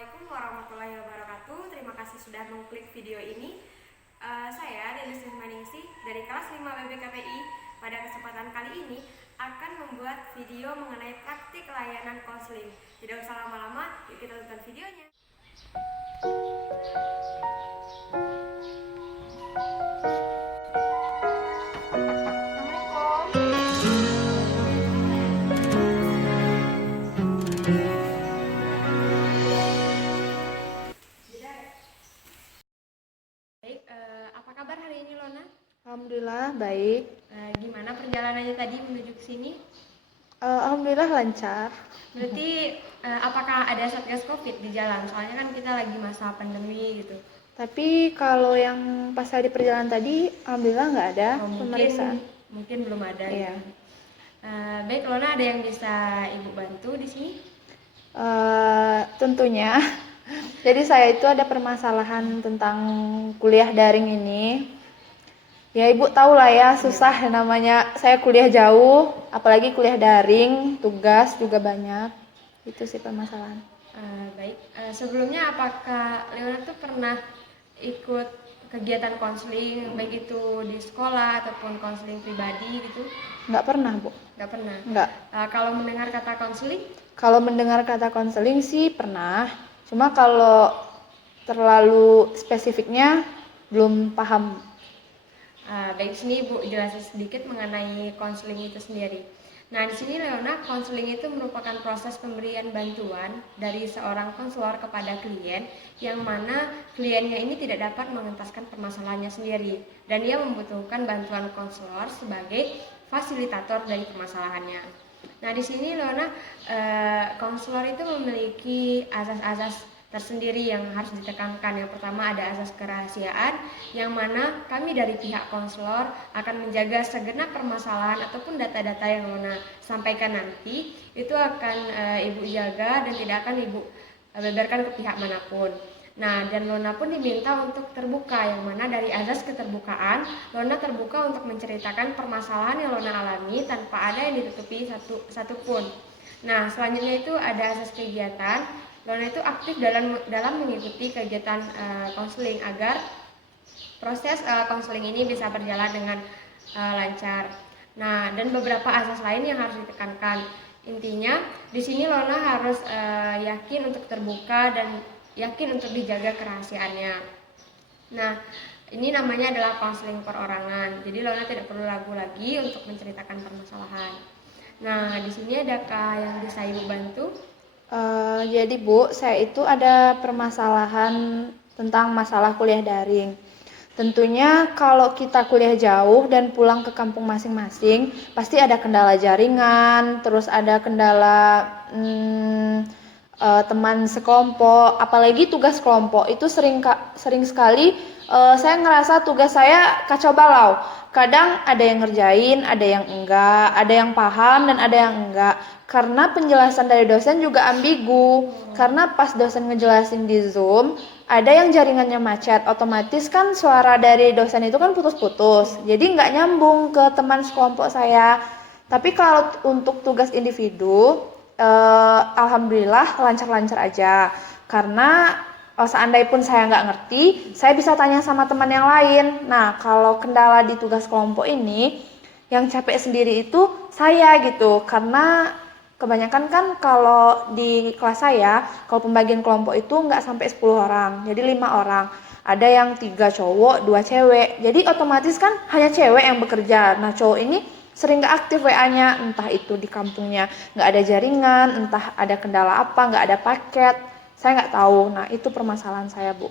Assalamualaikum warahmatullahi wabarakatuh. Terima kasih sudah mengklik video ini. Saya Denis Maningsih dari kelas 5 BBKPI. Pada kesempatan kali ini akan membuat video mengenai praktik layanan konseling. Tidak usah lama-lama, yuk kita tonton videonya. Apa kabar hari ini, Lona? Alhamdulillah baik. Gimana perjalanannya tadi menuju ke sini? Alhamdulillah lancar. Berarti apakah ada satgas COVID di jalan? Soalnya kan kita lagi masa pandemi gitu. Tapi kalau yang pas hari perjalanan tadi, alhamdulillah nggak ada pemeriksaan. Mungkin belum ada. Iya. Gitu. Baik, Lona, ada yang bisa Ibu bantu di sini? Tentunya. Jadi saya itu ada permasalahan tentang kuliah daring ini. Ya Ibu tahu lah ya, susah namanya saya kuliah jauh, apalagi kuliah daring, tugas juga banyak. Itu sih permasalahan. Baik, sebelumnya apakah Leona tuh pernah ikut kegiatan konseling, baik itu di sekolah ataupun konseling pribadi gitu? Nggak pernah, Bu. Nggak pernah? Nggak. Kalau mendengar kata konseling? Kalau mendengar kata konseling sih pernah, cuma kalau terlalu spesifiknya belum paham. Baik, sini Ibu jelasin sedikit mengenai konseling itu sendiri. Nah, di sini Leona, konseling itu merupakan proses pemberian bantuan dari seorang konselor kepada klien yang mana kliennya ini tidak dapat mengentaskan permasalahannya sendiri dan dia membutuhkan bantuan konselor sebagai fasilitator dari permasalahannya. Nah, di sini Leona, konselor itu memiliki asas-asas tersendiri yang harus ditekankan. Yang pertama ada asas kerahasiaan, yang mana kami dari pihak konselor akan menjaga segenap permasalahan ataupun data-data yang Lona sampaikan nanti itu akan Ibu jaga dan tidak akan Ibu beberkan ke pihak manapun. Nah, dan Lona pun diminta untuk terbuka, yang mana dari azas keterbukaan Lona terbuka untuk menceritakan permasalahan yang Lona alami tanpa ada yang ditutupi satupun. Nah, selanjutnya itu ada asas kegiatan. Lona itu aktif dalam mengikuti kegiatan konseling agar proses konseling ini bisa berjalan dengan lancar. Nah, dan beberapa asas lain yang harus ditekankan. Intinya, di sini Lona harus yakin untuk terbuka dan yakin untuk dijaga kerahasiaannya. Nah, ini namanya adalah konseling perorangan. Jadi Lona tidak perlu ragu lagi untuk menceritakan permasalahan. Nah, di sini adakah yang bisa Ibu bantu? Jadi Bu, saya itu ada permasalahan tentang masalah kuliah daring. Tentunya kalau kita kuliah jauh dan pulang ke kampung masing-masing, pasti ada kendala jaringan, terus ada kendala teman sekelompok, apalagi tugas kelompok itu sering sekali saya ngerasa tugas saya kacau balau. Kadang ada yang ngerjain, ada yang enggak, ada yang paham dan ada yang enggak. Karena penjelasan dari dosen juga ambigu. Karena pas dosen ngejelasin di Zoom, ada yang jaringannya macet, otomatis kan suara dari dosen itu kan putus-putus. Jadi nggak nyambung ke teman sekelompok saya. Tapi kalau untuk tugas individu, alhamdulillah lancar-lancar aja. Karena seandainya pun saya nggak ngerti, saya bisa tanya sama teman yang lain. Nah, kalau kendala di tugas kelompok ini, yang capek sendiri itu saya gitu. Karena kebanyakan kan kalau di kelas saya, kalau pembagian kelompok itu nggak sampai 10 orang, jadi 5 orang. Ada yang 3 cowok, 2 cewek. Jadi otomatis kan hanya cewek yang bekerja. Nah, cowok ini sering nggak aktif WA-nya, entah itu di kampungnya nggak ada jaringan, entah ada kendala apa, nggak ada paket. Saya nggak tahu. Nah, itu permasalahan saya, Bu.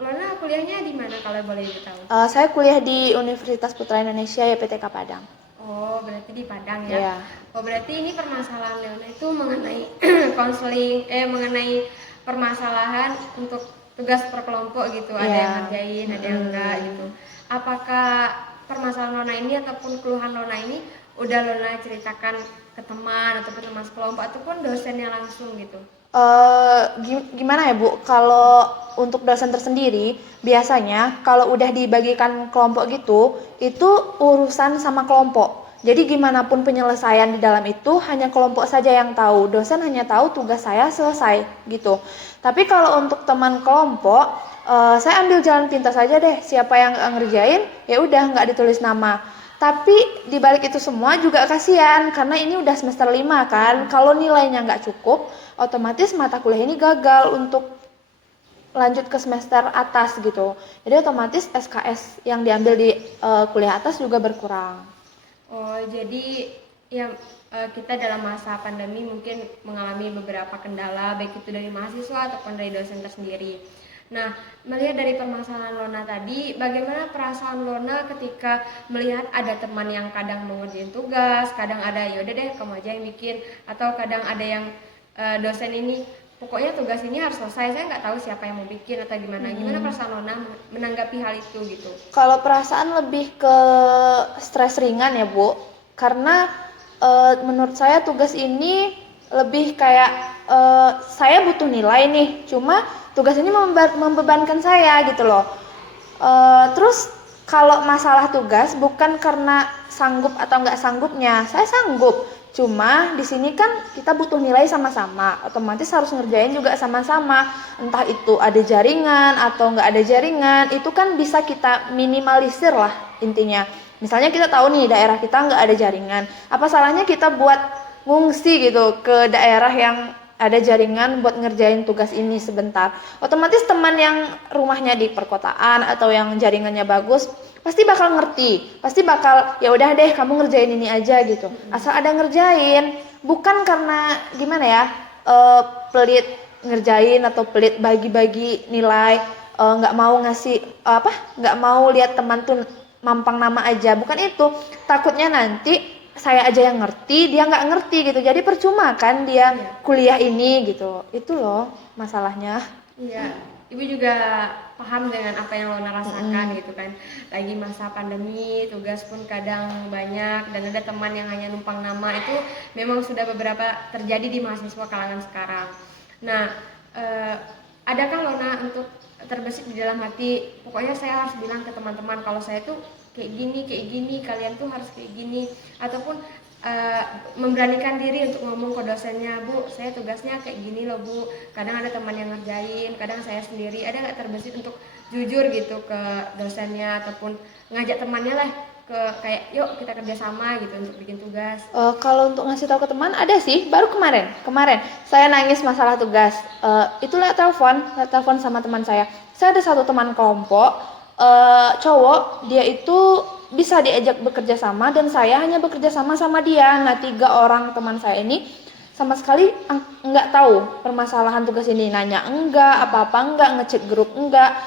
Lona kuliahnya di mana kalau boleh ditahu? Saya kuliah di Universitas Putra Indonesia YPTK Padang. Oh, berarti di Padang ya? Iya. Oh, berarti ini permasalahan Leona itu mengenai konseling, mengenai permasalahan untuk tugas per kelompok gitu. Ada yang ngerjain, ada yang enggak gitu. Apakah permasalahan Lona ini ataupun keluhan Lona ini udah Lona ceritakan ke teman ataupun teman sekelompok ataupun dosennya langsung gitu? Gimana ya Bu, kalau untuk dosen tersendiri biasanya kalau udah dibagikan kelompok gitu, itu urusan sama kelompok. Jadi gimana pun penyelesaian di dalam itu hanya kelompok saja yang tahu. Dosen hanya tahu tugas saya selesai gitu. Tapi kalau untuk teman kelompok, saya ambil jalan pintas saja deh. Siapa yang nggak ngerjain, ya udah nggak ditulis nama. Tapi di balik itu semua juga kasihan karena ini udah semester 5 kan. Kalau nilainya nggak cukup, otomatis mata kuliah ini gagal untuk lanjut ke semester atas gitu. Jadi otomatis SKS yang diambil di kuliah atas juga berkurang. Oh, jadi ya kita dalam masa pandemi mungkin mengalami beberapa kendala baik itu dari mahasiswa ataupun dari dosen tersendiri. Nah, melihat dari permasalahan Lona tadi, bagaimana perasaan Lona ketika melihat ada teman yang kadang mau ngerjain tugas, kadang ada yaudah deh kamu aja yang bikin, atau kadang ada yang dosen ini pokoknya tugas ini harus selesai, saya nggak tahu siapa yang mau bikin atau gimana. Gimana perasaan Lona menanggapi hal itu gitu? Kalau perasaan lebih ke stres ringan ya Bu, karena menurut saya tugas ini lebih kayak saya butuh nilai nih, cuma tugas ini membebankan saya gitu loh. Terus kalau masalah tugas bukan karena sanggup atau nggak sanggupnya, saya sanggup. Cuma di sini kan kita butuh nilai sama-sama, otomatis harus ngerjain juga sama-sama. Entah itu ada jaringan atau nggak ada jaringan, itu kan bisa kita minimalisir lah intinya. Misalnya kita tahu nih daerah kita nggak ada jaringan, apa salahnya kita buat ngungsi gitu ke daerah yang ada jaringan buat ngerjain tugas ini sebentar. Otomatis teman yang rumahnya di perkotaan atau yang jaringannya bagus pasti bakal ngerti, pasti bakal ya udah deh kamu ngerjain ini aja gitu. Asal ada ngerjain, bukan karena gimana ya pelit ngerjain atau pelit bagi-bagi nilai, nggak mau ngasih nggak mau lihat teman tuh mampang nama aja, bukan itu. Takutnya nanti saya aja yang ngerti, dia nggak ngerti gitu. Jadi percuma kan dia kuliah ini gitu. Itu loh masalahnya. Iya, Ibu juga paham dengan apa yang Lona rasakan gitu kan. Lagi masa pandemi, tugas pun kadang banyak dan ada teman yang hanya numpang nama, itu memang sudah beberapa terjadi di mahasiswa kalangan sekarang. Nah, adakah Lona untuk terbesit di dalam hati, pokoknya saya harus bilang ke teman-teman kalau saya tuh kayak gini, kalian tuh harus kayak gini, ataupun memberanikan diri untuk ngomong ke dosennya, Bu, saya tugasnya kayak gini loh Bu, kadang ada teman yang ngerjain, kadang saya sendiri, ada nggak terbesit untuk jujur gitu ke dosennya ataupun ngajak temannya lah ke kayak yuk kita kerjasama gitu untuk bikin tugas. Kalau untuk ngasih tahu ke teman ada sih, baru kemarin saya nangis masalah tugas. Itu lewat telepon sama teman saya. Saya ada satu teman kelompok cowok, dia itu bisa diajak bekerja sama dan saya hanya bekerja sama dia. Nah 3 orang teman saya ini sama sekali nggak tahu permasalahan tugas ini, nanya enggak, apa-apa enggak, ngecek grup enggak.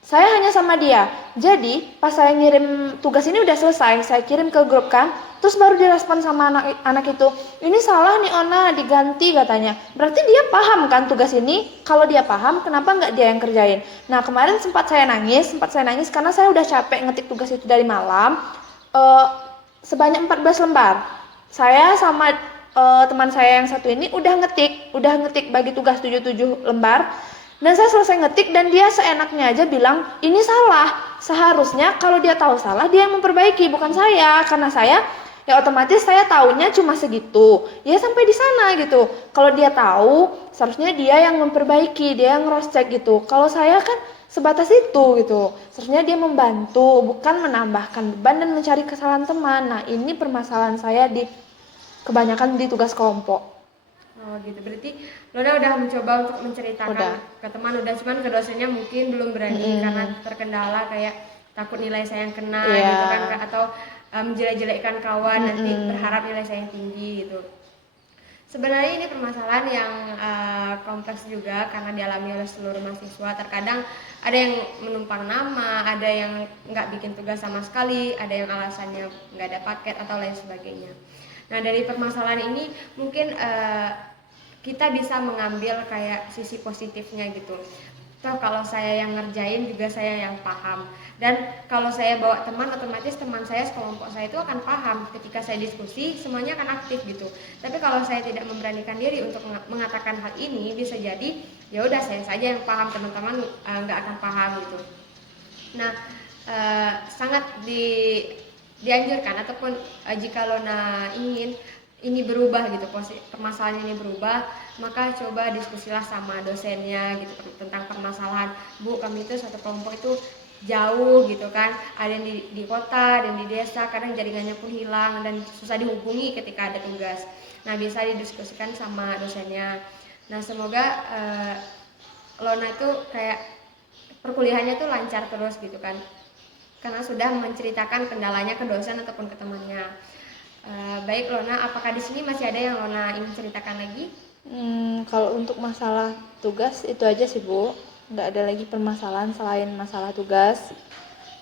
Saya hanya sama dia. Jadi pas saya ngirim tugas ini udah selesai, saya kirim ke grup kan, terus baru direspon sama anak itu, ini salah nih Ona, diganti katanya. Berarti dia paham kan tugas ini? Kalau dia paham, kenapa nggak dia yang kerjain? Nah kemarin sempat saya nangis karena saya udah capek ngetik tugas itu dari malam, sebanyak 14 lembar. Saya sama teman saya yang satu ini udah ngetik bagi tugas 77 lembar. Dan saya selesai ngetik dan dia seenaknya aja bilang ini salah. Seharusnya kalau dia tahu salah dia yang memperbaiki, bukan saya. Karena saya ya otomatis saya taunya cuma segitu. Ya sampai di sana gitu. Kalau dia tahu seharusnya dia yang memperbaiki, dia yang cross check gitu. Kalau saya kan sebatas itu gitu. Seharusnya dia membantu, bukan menambahkan beban dan mencari kesalahan teman. Nah, ini permasalahan saya di kebanyakan di tugas kelompok. Oh gitu, berarti Lona udah mencoba untuk menceritakan ke teman, udah cuman ke dosennya mungkin belum berani karena terkendala kayak takut nilai saya yang kena gitu kan, atau menjelek-jelekkan kawan nanti berharap nilai saya yang tinggi gitu. Sebenarnya ini permasalahan yang kompleks juga karena dialami oleh seluruh mahasiswa. Terkadang ada yang menumpang nama, ada yang nggak bikin tugas sama sekali, ada yang alasannya nggak ada paket atau lain sebagainya. Nah dari permasalahan ini mungkin kita bisa mengambil kayak sisi positifnya gitu. Toh kalau saya yang ngerjain juga saya yang paham, dan kalau saya bawa teman otomatis teman saya sekelompok saya itu akan paham ketika saya diskusi, semuanya akan aktif gitu. Tapi kalau saya tidak memberanikan diri untuk mengatakan hal ini, bisa jadi ya udah saya saja yang paham, teman-teman nggak akan paham gitu. Nah sangat dianjurkan ataupun jika Lona ingin ini berubah gitu, permasalahan ini berubah, maka coba diskusilah sama dosennya gitu tentang permasalahan. Bu, kami itu satu kelompok itu jauh gitu kan, ada yang di kota dan di desa, kadang jaringannya pun hilang dan susah dihubungi ketika ada tugas. Nah, bisa didiskusikan sama dosennya. Nah, semoga Lona itu kayak perkuliahannya tuh lancar terus gitu kan, karena sudah menceritakan kendalanya ke dosen ataupun ke temannya. Baik Lona, apakah di sini masih ada yang Lona ingin ceritakan lagi? Kalau untuk masalah tugas itu aja sih Bu, nggak ada lagi permasalahan selain masalah tugas.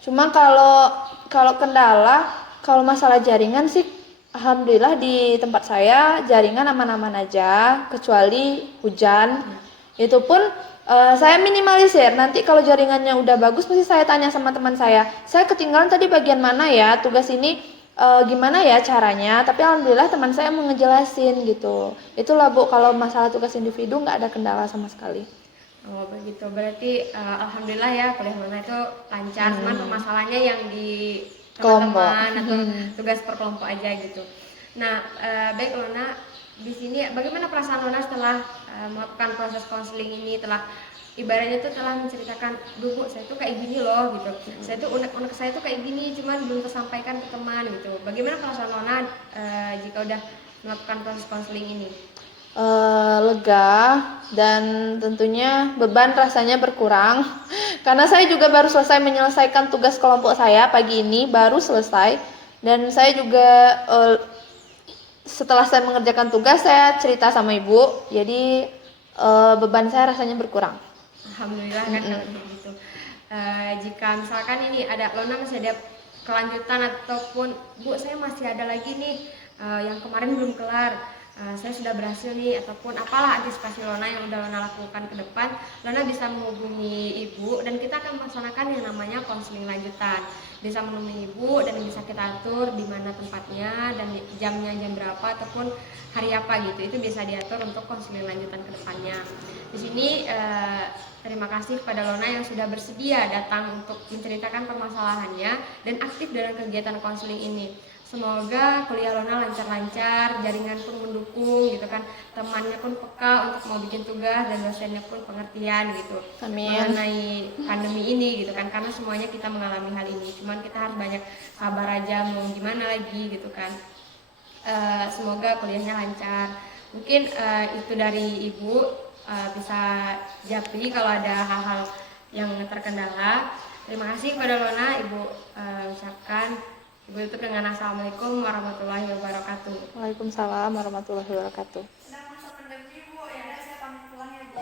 Cuma kalau kendala, kalau masalah jaringan sih, alhamdulillah di tempat saya jaringan aman-aman aja, kecuali hujan. Itu pun saya minimalisir. Nanti kalau jaringannya udah bagus, pasti saya tanya sama teman saya ketinggalan tadi bagian mana ya, tugas ini gimana ya caranya. Tapi alhamdulillah teman saya mau ngejelasin gitu. Itulah Bu, kalau masalah tugas individu nggak ada kendala sama sekali. Oh begitu, berarti alhamdulillah ya kuliah Lona itu lancar, cuman permasalahannya yang di Kelompok. teman-teman atau tugas per kelompok aja gitu. Nah, baik Lona, di sini bagaimana perasaan Lona setelah melakukan proses konseling ini, telah ibaratnya tuh telah menceritakan, duh Bu, saya tuh kayak gini loh gitu, saya tuh unek-unek saya tuh kayak gini, cuman belum tersampaikan ke teman gitu. Bagaimana perasaan Lona jika udah melakukan proses konseling ini? Lega dan tentunya beban rasanya berkurang karena saya juga baru selesai menyelesaikan tugas kelompok saya pagi ini, baru selesai. Dan saya juga setelah saya mengerjakan tugas saya cerita sama ibu, jadi beban saya rasanya berkurang. Alhamdulillah kan kalau begitu. Jika misalkan ini ada Lona masih ada kelanjutan ataupun Bu, saya masih ada lagi nih yang kemarin belum kelar, saya sudah berhasil nih, ataupun apalah antisipasi Lona yang udah Lona lakukan ke depan, Lona bisa menghubungi ibu dan kita akan melaksanakan yang namanya konseling lanjutan. Bisa menemui ibu dan bisa kita atur di mana tempatnya dan jamnya jam berapa ataupun hari apa gitu. Itu bisa diatur untuk konseling lanjutan ke depannya. Di sini terima kasih kepada Lona yang sudah bersedia datang untuk menceritakan permasalahannya dan aktif dalam kegiatan konseling ini. Semoga kuliah Lona lancar-lancar, jaringan pun mendukung gitu kan, temannya pun peka untuk mau bikin tugas dan dosennya pun pengertian gitu. Amin. Mengenai pandemi ini gitu kan, karena semuanya kita mengalami hal ini. Cuman kita harus banyak sabar aja, mau gimana lagi gitu kan. Semoga kuliahnya lancar. Mungkin itu dari Ibu. Bisa japri kalau ada hal-hal yang terkendala. Terima kasih kepada Lona, Ibu ucapkan. Ibu tutup dengan Assalamualaikum warahmatullahi wabarakatuh. Waalaikumsalam warahmatullahi wabarakatuh. Sedang masa pandemi Bu, ya saya pamit pulang ya Bu.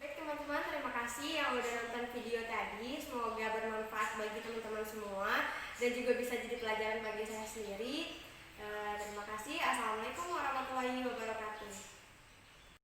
Baik teman-teman, terima kasih yang udah nonton video tadi. Semoga bermanfaat bagi teman-teman semua dan juga bisa jadi pelajaran bagi saya sendiri.